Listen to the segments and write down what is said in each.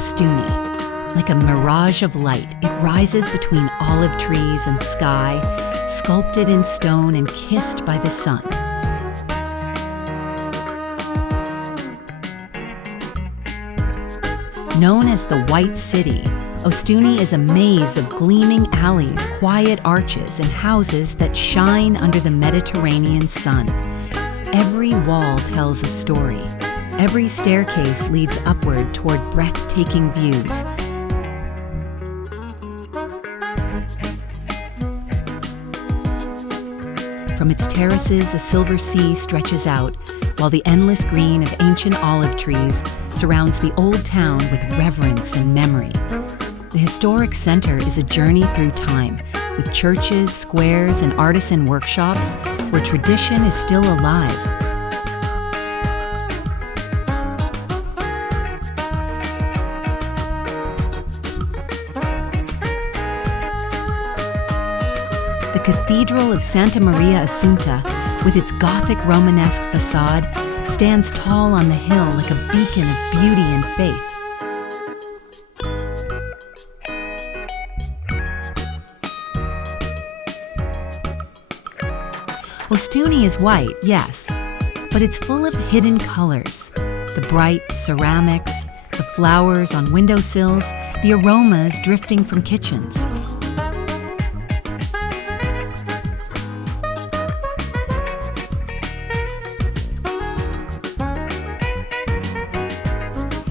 Ostuni. Like a mirage of light, it rises between olive trees and sky, sculpted in stone and kissed by the sun. Known as the White City, Ostuni is a maze of gleaming alleys, quiet arches, and houses that shine under the Mediterranean sun. Every wall tells a story. Every staircase leads upward toward breathtaking views. From its terraces, a silver sea stretches out, while the endless green of ancient olive trees surrounds the old town with reverence and memory. The historic center is a journey through time, with churches, squares, and artisan workshops where tradition is still alive. The Cathedral of Santa Maria Assunta, with its Gothic Romanesque facade, stands tall on the hill like a beacon of beauty and faith. Ostuni is white, yes, but it's full of hidden colors. The bright ceramics, the flowers on windowsills, the aromas drifting from kitchens.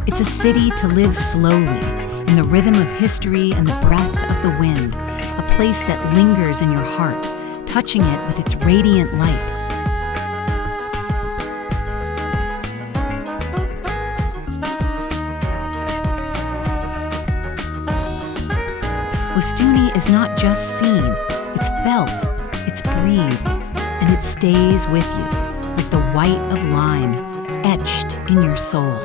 It's a city to live slowly, in the rhythm of history and the breath of the wind, a place that lingers in your heart, touching it with its radiant light. Ostuni is not just seen, it's felt, it's breathed, and it stays with you, like the white of lime, etched in your soul.